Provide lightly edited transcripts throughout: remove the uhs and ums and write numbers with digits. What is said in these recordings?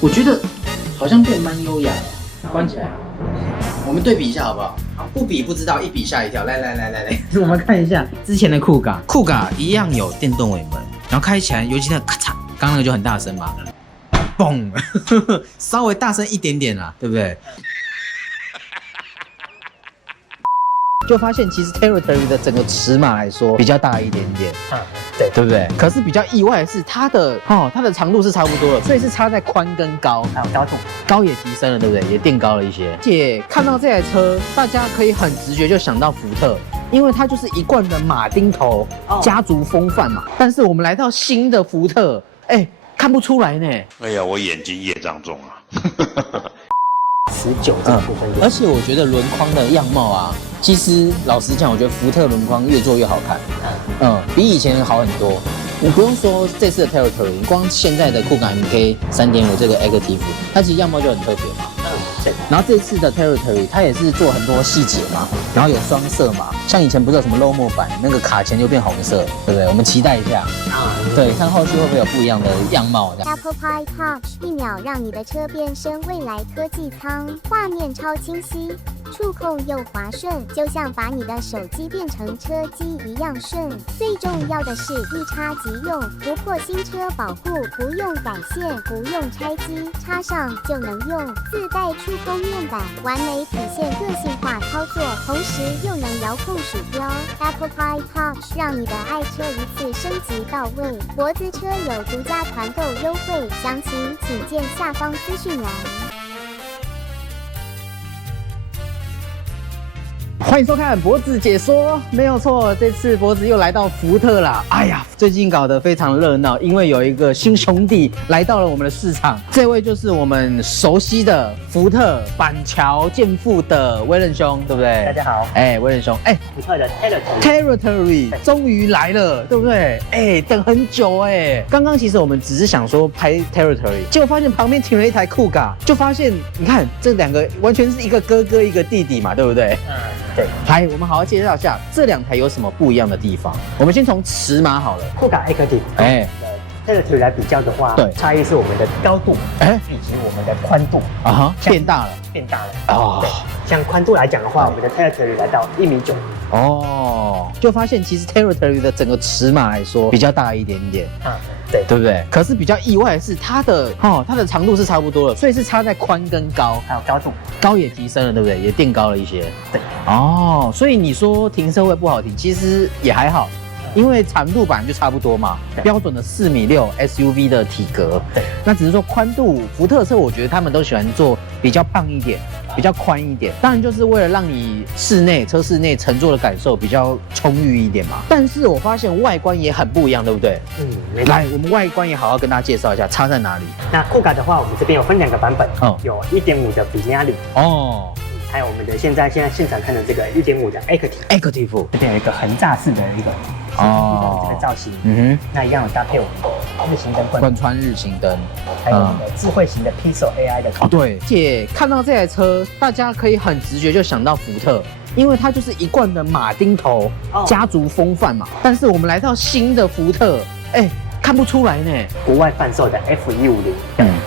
我觉得好像变蛮优雅了。关起来，我们对比一下好不好？不比不知道，一比吓一跳。来，我们看一下之前的酷嘎，酷嘎一样有电动尾门，然后开起来，尤其那个咔嚓，刚刚那个就很大声嘛，嘣，稍微大声一点点啦，对不对？就发现其实 Territory 的整个尺码来说比较大一点点，对不对？可是比较意外的是它的长度是差不多的，所以是差在宽跟高，还有高度，高也提升了，对不对？也垫高了一些。而且看到这台车，大家可以很直觉就想到福特，因为它就是一贯的马丁头家族风范嘛。但是我们来到新的福特，看不出来呢。哎呀，我眼睛业障重啊。19这个部分，而且我觉得轮框的样貌啊，其实老实讲，我觉得福特轮框越做越好看，比以前好很多。你不用说这次的 Territory， 光现在的酷感 MK 3.5这个 Active， 它其实样貌就很特别嘛。对。然后这次的 Territory 它也是做很多细节嘛，然后有双色嘛，像以前不是有什么 low 模版那个卡钳就变红色，对不对？我们期待一下对，看后续会不会有不一样的样貌。Apple Pie Touch 1秒让你的车变身未来科技舱，画面超清晰，触控又滑顺，就像把你的手机变成车机一样顺。最重要的是一插即用，不破新车保护，不用改线，不用拆机，插上就能用。自带触控面板，完美体现个性化操作，同时又能遥控鼠标。Apple Pie Touch 让你的爱车一次升级到位。脖子车有独家团购优惠，详情请见下方资讯栏。欢迎收看脖子解说，没有错，这次脖子又来到福特啦。哎呀，最近搞得非常热闹，因为有一个新兄弟来到了我们的市场，这位就是我们熟悉的福特板桥健父的威仁兄，对不对？大家好，威仁兄，福特的 Territory 终于来了，对不对？等很久刚刚其实我们只是想说拍 Territory， 结果发现旁边停了一台酷嘎，就发现你看这两个完全是一个哥哥一个弟弟嘛，对不对？对，来，我们好好介绍一下这两台有什么不一样的地方。我们先从尺码好了，酷卡 Active，Territory 来比较的话，对，差异是我们的高度，以及我们的宽度变大了对，像宽度来讲的话，我们的 Territory 来到1.9米。就发现其实 Territory 的整个尺码来说比较大一点点，对不对？可是比较意外的是它的长度是差不多的，所以是差在宽跟高，还有高度，高也提升了，对不对？也垫高了一些。对，所以你说停车位不好停，其实也还好。因为长度本来就差不多嘛，标准的4.6米 SUV 的体格，那只是说宽度，福特车我觉得他们都喜欢做比较胖一点，比较宽一点，当然就是为了让你车室内乘坐的感受比较充裕一点嘛。但是我发现外观也很不一样，对不对？来，我们外观也好好跟大家介绍一下，差在哪里？那酷卡的话，我们这边有分2个版本，有1.5的比亚里还有我们的现在现场看的这个1.5的 Active， 这边有一个横栅式的一个这个造型，那一样有搭配我们的日行灯贯穿日行灯，还有我们的智慧型的 Pixel AI 的对。且看到这台车，大家可以很直觉就想到福特，因为它就是一贯的马丁头家族风范嘛。但是我们来到新的福特，看不出来呢。国外贩售的 F150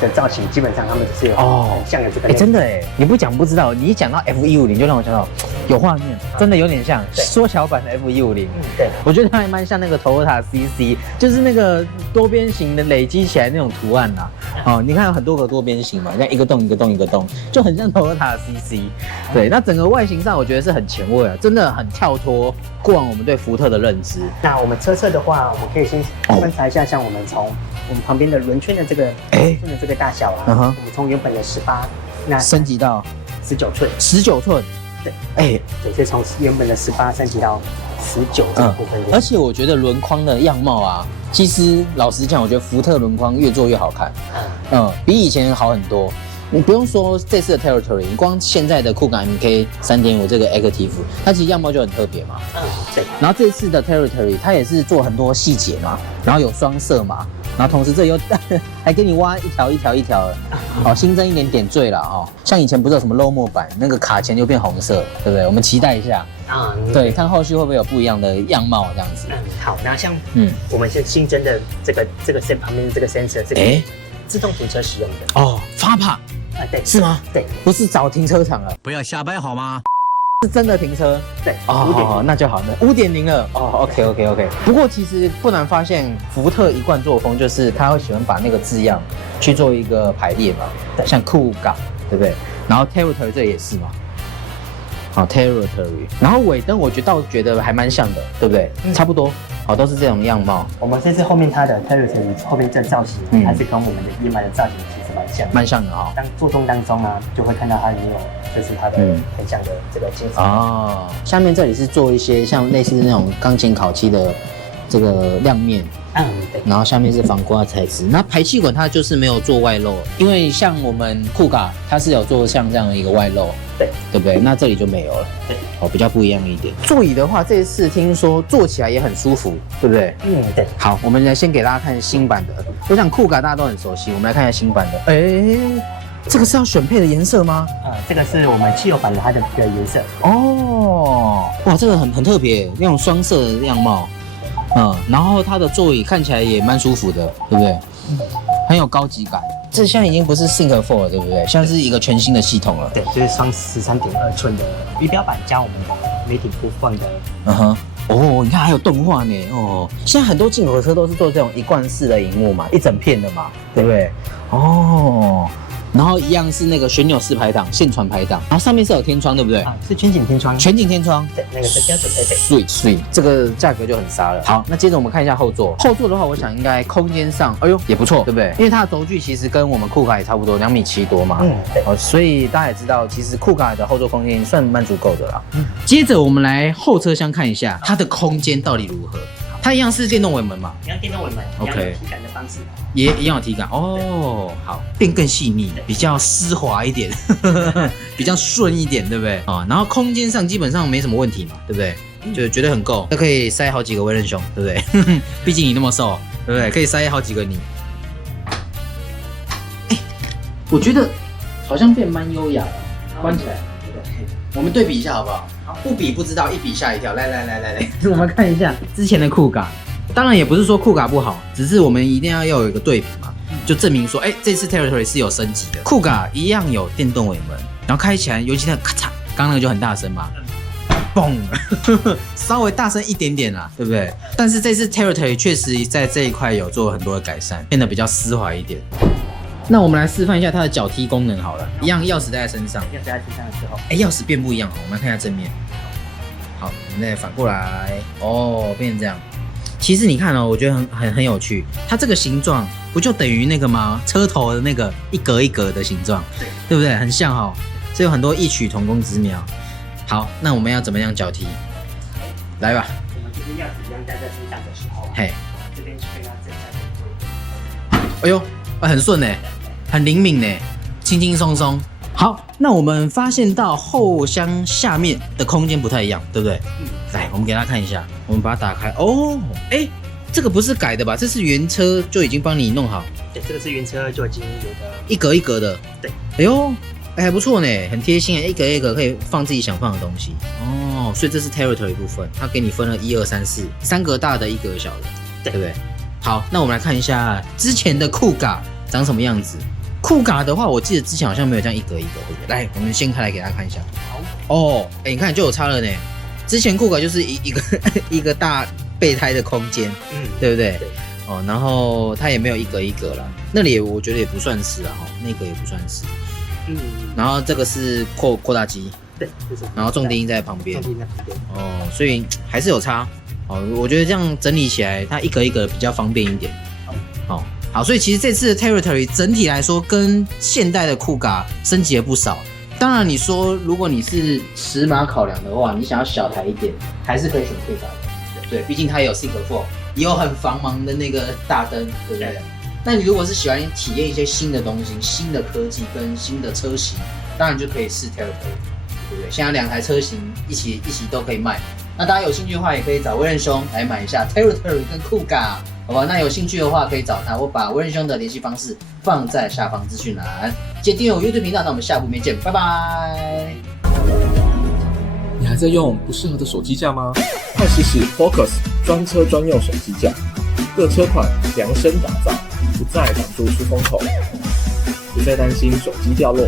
的造型，基本上他们只是有很像的这个。真的你不讲不知道，你一讲到 F150就让我想到有画面，真的有点像缩小版的 F150。对，我觉得它还蛮像那个 Toyota CC， 就是那个多边形的累积起来那种图案啦。你看有很多个多边形嘛，像一个洞一个洞一个洞，就很像 Toyota CC。对，那整个外形上我觉得是很前卫啊，真的很跳脱过往我们对福特的认知。那我们车侧的话，我们可以先观察一下，像我们从我们旁边的轮圈的这个这个大小我们从原本的18，那升级到19寸，19寸，对，所以从原本的18升级到19这个部分。而且我觉得轮框的样貌啊，其实老实讲，我觉得福特轮框越做越好看，比以前好很多。你不用说这次的 Territory， 你光现在的酷感 MK 3.5这个 Active， 它其实样貌就很特别嘛。对。然后这次的 Territory， 它也是做很多细节嘛，然后有双色嘛，然后同时这又还给你挖一条一条一条的，新增一点点缀啦像以前不是有什么 low 模版那个卡钳就变红色，对不对？我们期待一下对，看后续会不会有不一样的样貌这样子。好，那像我们新增的这个旁边的这个 sensor，自动停车使用的。哦，发帕对，是吗？对，不是找停车场了，不要瞎掰好吗？是真的停车。对，哦，那就好，那5.0了。哦 ，OK。不过其实不难发现，福特一贯作风就是他会喜欢把那个字样去做一个排列嘛，像酷嘎，对不对？然后 Territory 这也是嘛。好 ，Territory， 然后尾灯我倒觉得还蛮像的，对不对？差不多，好，都是这种样貌。我们这次后面它的 Territory 后面这造型，还是跟我们的EMI的造型其实蛮像的哈。当做动当中啊，就会看到它也有就是它的很像的这个金属。哦，下面这里是做一些像类似那种钢琴烤漆的这个亮面。对。然后下面是防刮材质，那排气管它就是没有做外露，因为像我们酷嘎它是有做像这样的一个外露，对不对？那这里就没有了，对，比较不一样一点。座椅的话，这一次听说坐起来也很舒服，对不对？对。好，我们来先给大家看新版的，我想酷嘎大家都很熟悉，我们来看一下新版的。这个是要选配的颜色吗？这个是我们汽油版的它的颜色。哦，哇，这个很特别，那种双色的样貌。然后它的座椅看起来也蛮舒服的，对不对？很有高级感。这现在已经不是 Think 4了，对不对？像是一个全新的系统了。对，就是双13.2寸的仪表板加我们的媒体部分的。你看还有动画呢。现在很多进口车都是做这种一贯式的萤幕嘛，一整片的嘛，对不对？然后一样是那个旋钮式排档、线传排档，然后上面是有天窗，对不对？是全景天窗。全景天窗，对，那个是标准配备。碎，这个价格就很杀了。好，那接着我们看一下后座。后座的话，我想应该空间上，也不错，对不对？因为它的轴距其实跟我们酷卡也差不多，2.7米多嘛。对。所以大家也知道，其实酷卡的后座空间算蛮足够的啦。接着我们来后车厢看一下它的空间到底如何。它一样是电动尾门嘛？一样电动尾门 ，OK， 一样有体感的方式，也一样有体感哦。好，变更细腻，比较丝滑一点，比较顺一点，对不对？然后空间上基本上没什么问题嘛，对不对？就觉得很够，都可以塞好几个威刃兄，对不对？毕竟你那么瘦，对不对？可以塞好几个你。我觉得好像变蛮优雅了，关起来。我们对比一下好不好？不比不知道，一比吓一跳。来，我们看一下之前的酷卡。当然也不是说酷卡不好，只是我们一定要有一个对比嘛，就证明说，这次 Territory 是有升级的。酷卡一样有电动尾门，然后开起来，尤其那个咔嚓，刚刚那个就很大声嘛，嘣，稍微大声一点点啦，对不对？但是这次 Territory 确实在这一块有做很多的改善，变得比较丝滑一点。那我们来示范一下它的脚踢功能好了，一样钥匙带在身上，钥匙带在身上的时候，钥匙变不一样哦。我们来看一下正面，好，我们再反过来，变成这样。其实你看我觉得很有趣，它这个形状不就等于那个吗？车头的那个一格一格的形状，对不对？很像所以有很多异曲同工之妙。好，那我们要怎么样脚踢？来吧。我们就是钥匙一样带在身上的时候，这边去跟它整下就会。很顺很灵敏轻轻松松。好，那我们发现到后箱下面的空间不太一样，对不对？来，我们给大家看一下，我们把它打开。这个不是改的吧？这是原车就已经帮你弄好。对，这个是原车就已经有的，一格一格的。对。还不错很贴心一格一格可以放自己想放的东西。所以这是 Territory 部分，它给你分了1、2、3、4， 3格大的，1格小的，对不对？好，那我们来看一下之前的酷卡长什么样子。酷卡的话，我记得之前好像没有这样一格一格，对不对？来，我们掀开来给大家看一下。你看就有差了之前酷卡就是一个大备胎的空间，对不对？然后它也没有一格一格啦，那里我觉得也不算是那个也不算是。然后这个是扩大机，对，然后重低音在旁边，所以还是有差。我觉得这样整理起来，它一格一格比较方便一点。好，所以其实这次的 Territory 整体来说跟现代的酷卡升级了不少。当然你说如果你是尺码考量的话，你想要小台一点，还是可以选酷卡的。对，毕竟它也有 Think 4，也有很繁忙的那个大灯，对不对？那你如果是喜欢体验一些新的东西、新的科技跟新的车型，当然就可以试 Territory， 对不对？现在2台车型一起都可以卖。那大家有兴趣的话，也可以找威刃兄来买一下 Territory 跟酷卡，好吧？那有兴趣的话可以找他，我把威刃兄的联系方式放在下方资讯栏。记得订阅我 YouTube 频道，那我们下部片见，拜拜。你还在用不适合的手机架吗？快试试 Focus 专车专用手机架，各车款量身打造。不再挡住出风口，不再担心手机掉落。